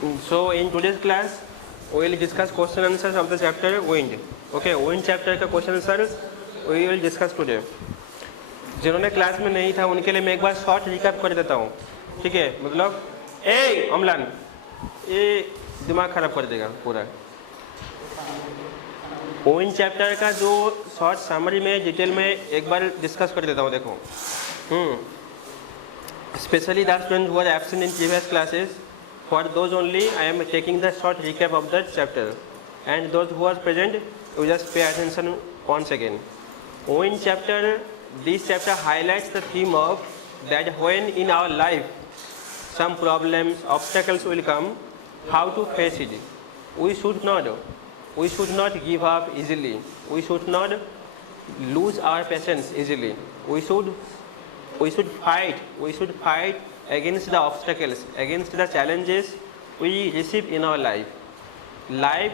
So in today's class, we will discuss question answers of the chapter wind. Okay, wind chapter का question answers we will discuss today. जिन्होंने class में नहीं था उनके लिए मैं एक बार शॉर्ट रिकैप कर देता हूँ, ठीक है? मतलब अमलान, ये दिमाग खराब कर देगा पूरा. विंड चैप्टर का जो शॉर्ट समरी में डिटेल में एक बार डिस्कस कर देता हूँ. देखो, specially the students who are absent in previous classes, for those only I am taking the short recap of the chapter, and those who are present, you just pay attention once again. In chapter, this chapter highlights the theme of that when in our life some problems, obstacles will come, how to face it. We should not give up easily. We should not lose our patience easily. We should fight against the obstacles, against the challenges we receive in our life. Life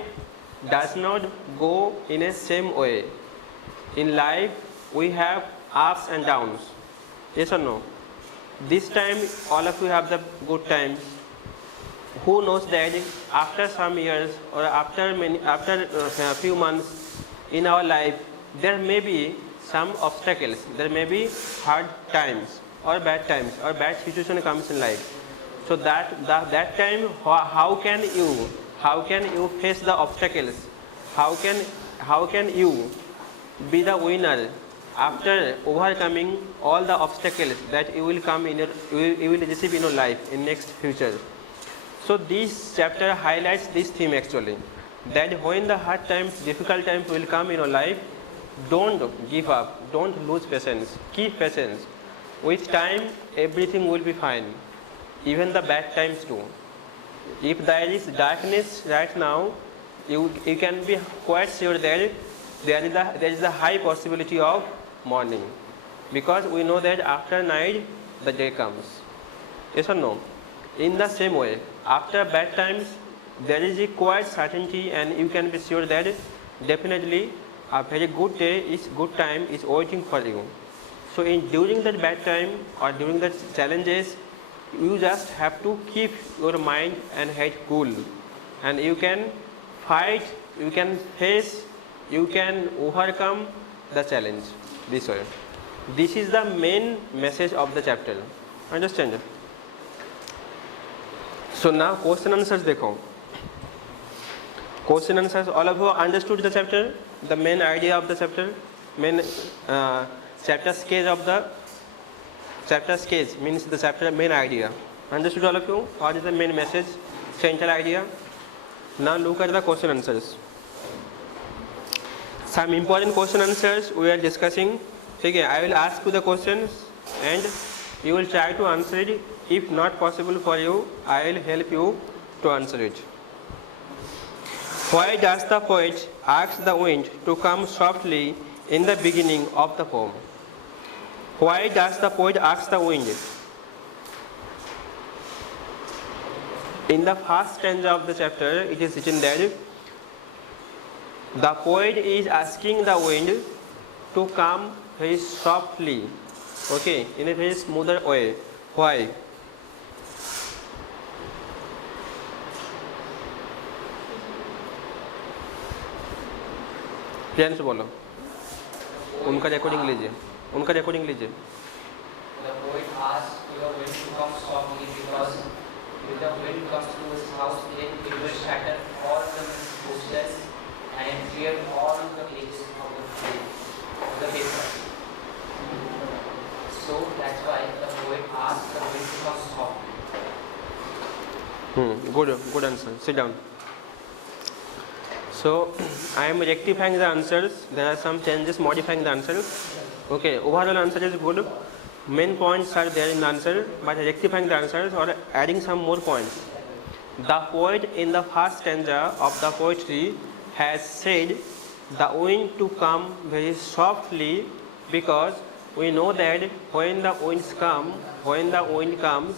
does not go in a same way. In life, we have ups and downs. Yes or no? This time, all of you have the good times. Who knows that after some years or after a few months in our life, there may be some obstacles. There may be hard times or bad times or bad situation comes in life. So that time, how can you face the obstacles? How can you be the winner after overcoming all the obstacles that you will receive in your life in next future? So this chapter highlights this theme actually, that when the hard times, difficult times will come in your life, don't give up, don't lose patience, keep patience. With time, everything will be fine, even the bad times too. If there is darkness right now, you can be quite sure that there is a high possibility of morning, because we know that after night the day comes. Yes or no? In the same way, after bad times, there is a quite certainty, and you can be sure that definitely a very good time is waiting for you. So during that bad time or during the challenges, you just have to keep your mind and head cool, and you can fight, you can face, you can overcome the challenge this way. This is the main message of the chapter. Understand? So now question answers देखो. Question answers, all of you understood the chapter, the main idea of the chapter, chapter sketch means the chapter main idea. Understood all of you? What is the main message, central idea? Now look at the question answers. Some important question answers we are discussing. Okay, I will ask you the questions and you will try to answer it. If not possible for you, I will help you to answer it. Why does the poet ask the wind to come softly in the beginning of the poem? Why does the poet ask the wind? In the first stanza of the chapter, it is written that the poet is asking the wind to come very softly, okay, in a very smoother way. Why? Priyansh बोलो, उनका recording लीजिए. The poet asks the wind to come softly because if the wind comes to his house, then it will shatter all the posters and clear all the pages of the paper. So that's why the poet asks the wind to come softly. Good answer. Sit down. So I am rectifying the answers. There are some changes modifying the answers. Okay, overall answer is good. Main points are there in the answer, but rectifying the answers or adding some more points. The poet in the first stanza of the poetry has said the wind to come very softly, because we know that when the wind comes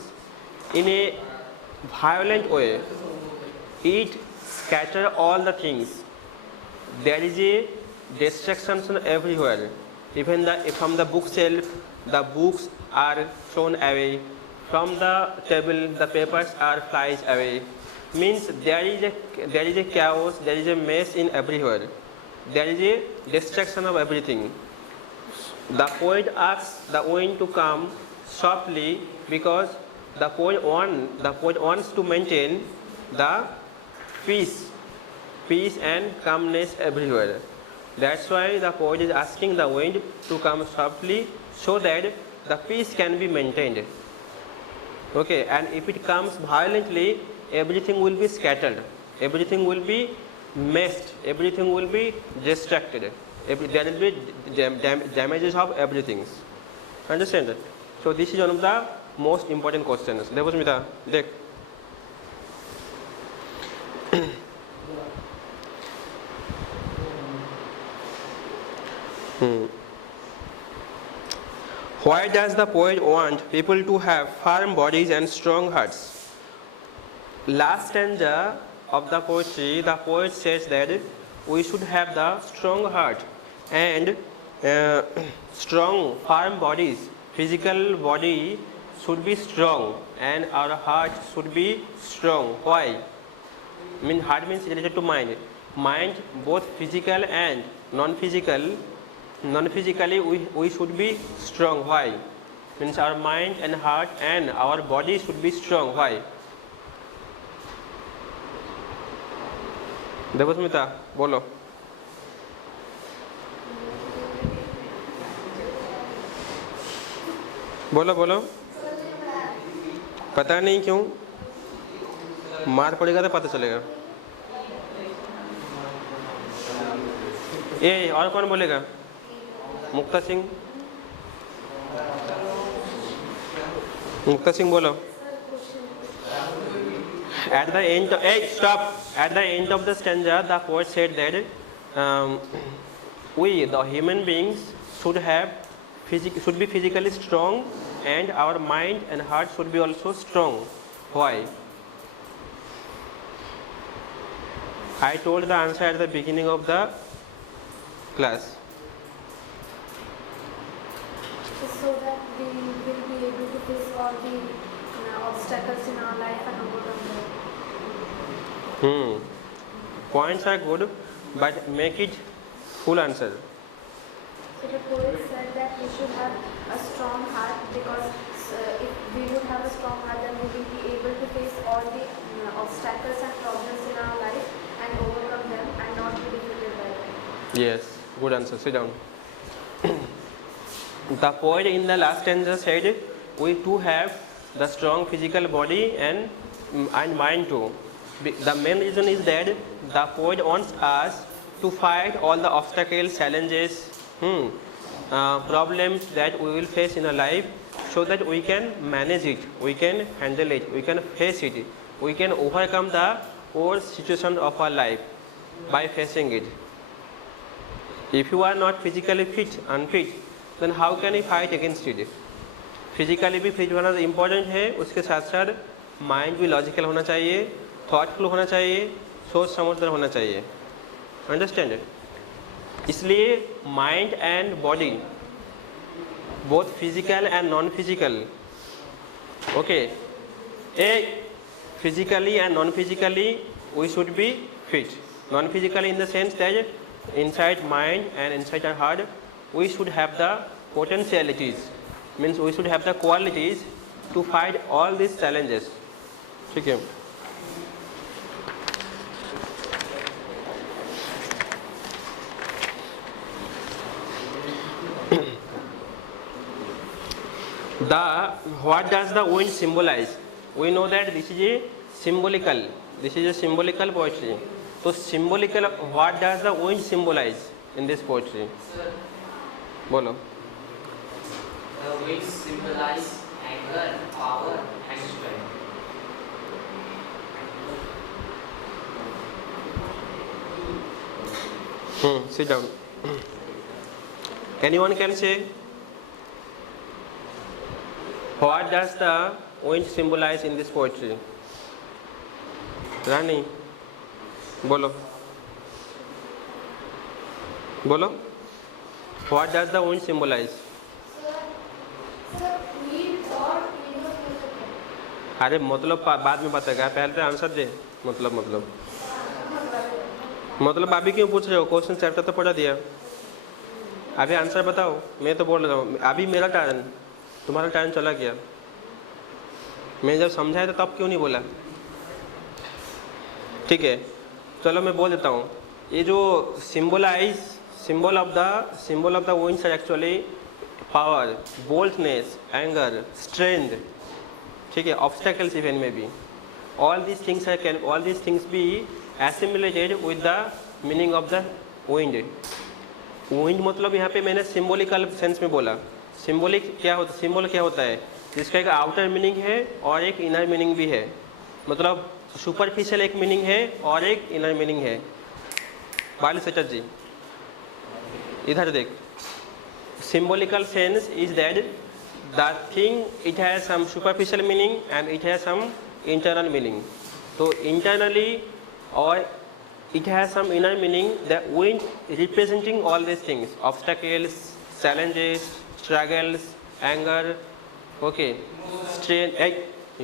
in a violent way, it scatters all the things. There is a destruction everywhere. Even from the bookshelf, the books are thrown away. From the table, the papers are flies away. means there is a chaos, there is a mess in everywhere, there is a destruction of everything. The poet asks the wind to come softly because the poet wants to maintain the peace and calmness everywhere. That's why the poet is asking the wind to come softly so that the peace can be maintained. Okay, and if it comes violently, everything will be scattered, everything will be messed, everything will be distracted. There will be damages of everything. Understand? So this is one of the most important questions. देखो स्मिता, देख. Why does the poet want people to have firm bodies and strong hearts? Last stanza of the poetry, the poet says that we should have the strong heart and strong, firm bodies. Physical body should be strong and our heart should be strong. Why? I mean, heart means related to mind. Mind, both physical and non-physical. Non-physically, we should be strong. Why? Means our mind and heart and our body should be strong. Why? Devasmita बोलो. बोलो बोलो. पता नहीं क्यों, मार पड़ेगा तो पता चलेगा. ये और कौन बोलेगा? मुक्ता सिंह. मुक्ता सिंह बोलो. At the end of, stop. At the end of the stanza, the poet said that we, the human beings, should be physically strong, and our mind and heart should be also strong. Why? I told the answer at the beginning of the class. So that we will be able to face all the obstacles in our life and overcome them. Points are good, but make it full answer. So the poet said that we should have a strong heart because if we would have a strong heart, then we will be able to face all the obstacles and problems in our life and overcome them and not be defeated by them. Yes, good answer. Sit down. The poet in the last stanza said we too have the strong physical body and mind too. The main reason is that the poet wants us to fight all the obstacles, challenges, problems that we will face in our life, so that we can manage it, we can handle it, we can face it, we can overcome the worst situation of our life by facing it. If you are not physically unfit, then how can you fight against it? Physically भी fit होना important है, उसके साथ साथ mind भी logical होना चाहिए, thoughtful होना चाहिए, सोच समझदार होना चाहिए. अंडरस्टैंड? इसलिए mind and body both physical and non physical, okay, physically and non-physically we should be fit. Non-physically in the sense that inside mind and inside our heart we should have the potentialities, means we should have the qualities to fight all these challenges. ठीक है? What does the wind symbolize? We know that this is a symbolical poetry. So symbolical, what does the wind symbolize in this poetry? Sir, बोलो. the winds symbolize anger, power, and strength. Sit down. Anyone can say, what does the wind symbolize in this poetry? Rani, bolo. Bolo. What does the wind symbolize? अरे मतलब बाद में बताएगा, पहले तो answer दे. मतलब अभी क्यों पूछ रहे हो? क्वेश्चन चैप्टर तो पढ़ा दिया, अभी आंसर बताओ। मैं तो बोल रहा हूँ अभी मेरा टर्न, तुम्हारा टर्न चला गया। मैं जब समझाया तो तब क्यों नहीं बोला? ठीक है, चलो मैं बोल देता हूँ। ये जो symbol of the winds are actually power, boldness, anger, strength, ठीक है, ऑब्स्टेकल्स इवन में भी। all these things be assimilated with the meaning of the wind. Wind मतलब यहाँ पे मैंने सिंबॉलिकल सेंस में बोला। सिंबल क्या होता है? जिसका एक आउटर मीनिंग है और एक इनर मीनिंग भी है। मतलब सुपरफिशियल एक मीनिंग है और एक इनर मीनिंग है। बाली सचर जी इधर देख। Symbolical sense is that the thing it has some superficial meaning and it has some internal meaning. So internally or it has some inner meaning. The wind representing all these things: obstacles, challenges, struggles, anger, okay, strain.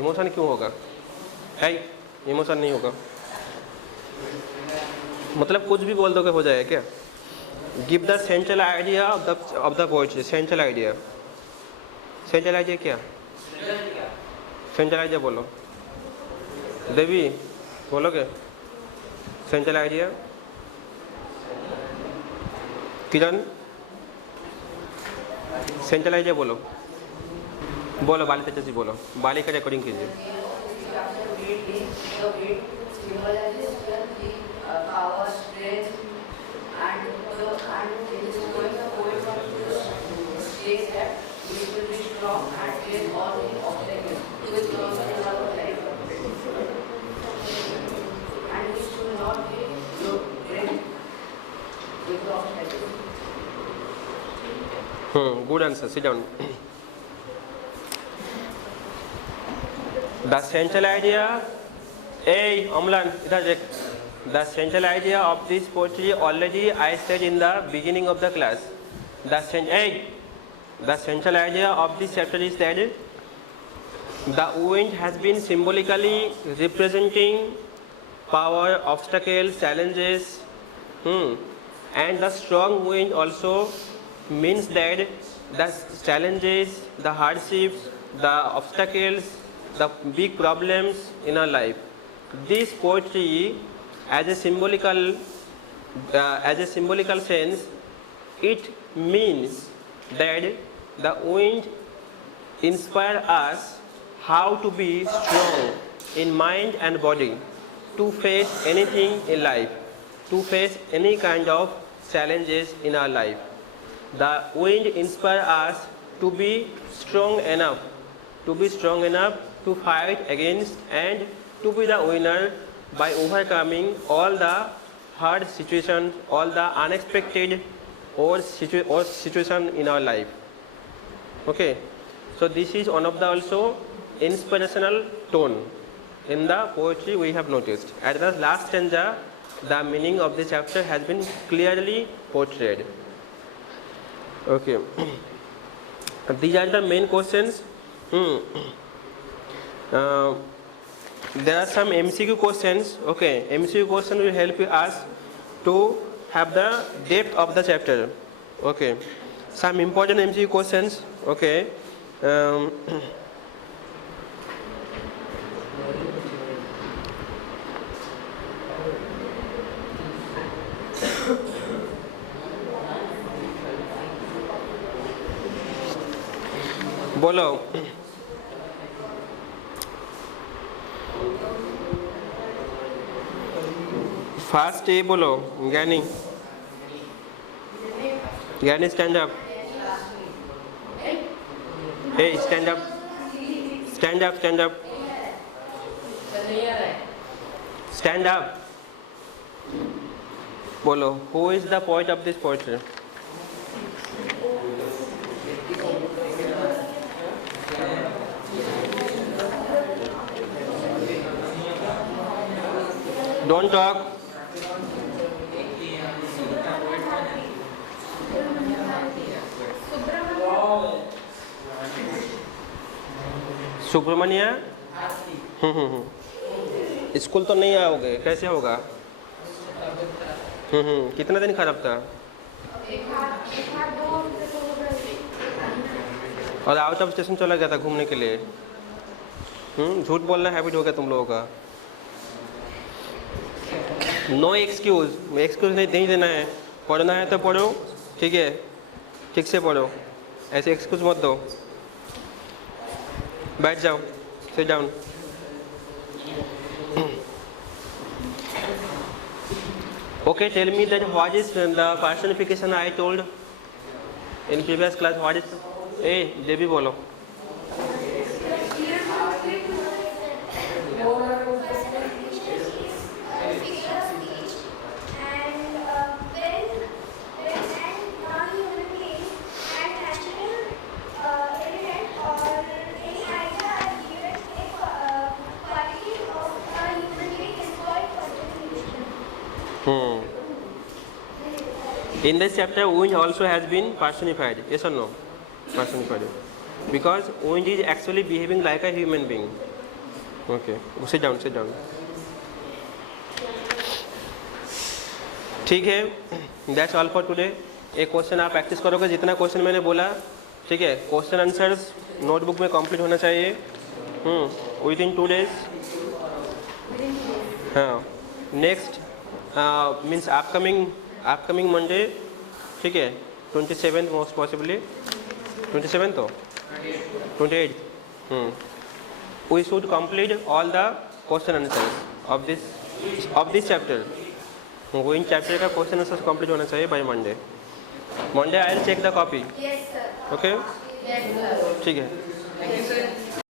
Emotion क्यों होगा? Emotion नहीं होगा, मतलब कुछ भी बोल दोगे हो जाएगा क्या? Give the central idea of the poetry. Central idea क्या? सेंट्रल आइडिया बोलो देवी, बोलोगे? Central idea. Kiran, central idea बोलो। बाली तेजस्वी जी बोलो। बाली का रिकॉर्डिंग कीजिए। Good answer. Sit down. The central idea, Amlan, the central idea of this poetry already I said in the beginning of the class. The central idea of this chapter is that the wind has been symbolically representing power, obstacles, challenges, and the strong wind also means that the challenges, the hardships, the obstacles, the big problems in our life. This poetry, as a symbolical sense, it means that the wind inspires us how to be strong in mind and body, to face anything in life, to face any kind of challenges in our life. The wind inspires us to be strong enough to fight against and to be the winner by overcoming all the hard situations, all the unexpected or situation in our life. Okay, so this is one of the also inspirational tone in the poetry we have noticed. At the last stanza, the meaning of this chapter has been clearly portrayed. Okay, these are the main questions. There are some MCQ questions. Okay, MCQ question will help us to have the depth of the chapter. Okay, some important MCQ questions. Okay, बोलो। Fast ये बोलो। ज्ञानी stand up. Stand up बोलो। Who is the poet of this poetry? Don't talk. Subramania. School तो नहीं आओगे, कैसे होगा? कितना दिन खराब था? और आउट ऑफ स्टेशन चला गया था घूमने के लिए। झूठ बोलना हैबिट हो गया तुम लोगों का। नो एक्सक्यूज, एक्सक्यूज नहीं देना है। पढ़ना है तो पढ़ो, ठीक है, ठीक से पढ़ो, ऐसे एक्सक्यूज मत दो। बैठ जाओ, sit down. Okay, tell me that what is the personification I told in previous class? What is? Hey, Devi बोलो। In this chapter, wind also has been personified. Yes or no? Personified. Because wind is actually behaving like a human being. Okay. Sit down, sit down. ठीक है, that's all for today. एक question आप practice करोगे जितना question मैंने बोला, ठीक है। क्वेश्चन आंसर्स नोटबुक में कंप्लीट होना चाहिए विद इन 2 days। हाँ, नेक्स्ट मीन्स अपकमिंग मंडे, ठीक है, 27th मोस्ट पॉसिबली। 27th तो 28th we should complete all the question answers of this chapter. वो इन चैप्टर का क्वेश्चन आंसर्स कंप्लीट होना चाहिए by Monday. Monday I will check the copy. Okay, ठीक है।